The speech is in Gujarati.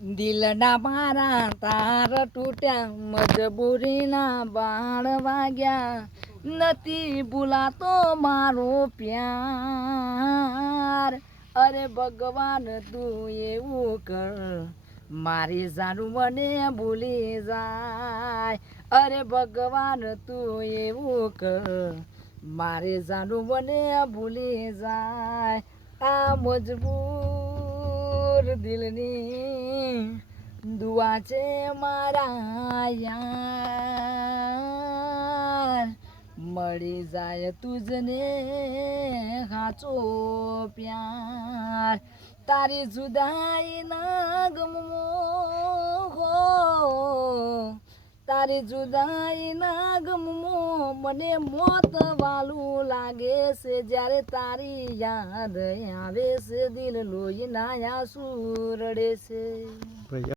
દિલના મારા તાર તૂટ્યા, મજબૂરીના બાણ વાગ્યા, નથી ભૂલાતો મારો પ્યાર. અરે ભગવાન તું એવું કર, મારી જાનું મને ભૂલી જાય. અરે ભગવાન તું એવું કર, મારી જાનું મને ભૂલી જાય. આ મજબૂર દિલની દુઆ છે મારા યાર, મળી જાય તુજને સાચો પ્યાર. તારી જુદાઈ ના ગમવો હો, તારી જુદાઈ ના ગમવો, મને મોત વાલું લાગે છે. જ્યારે તારી યાદ આવે છે, દિલ લોહીના આંસુ રડે છે.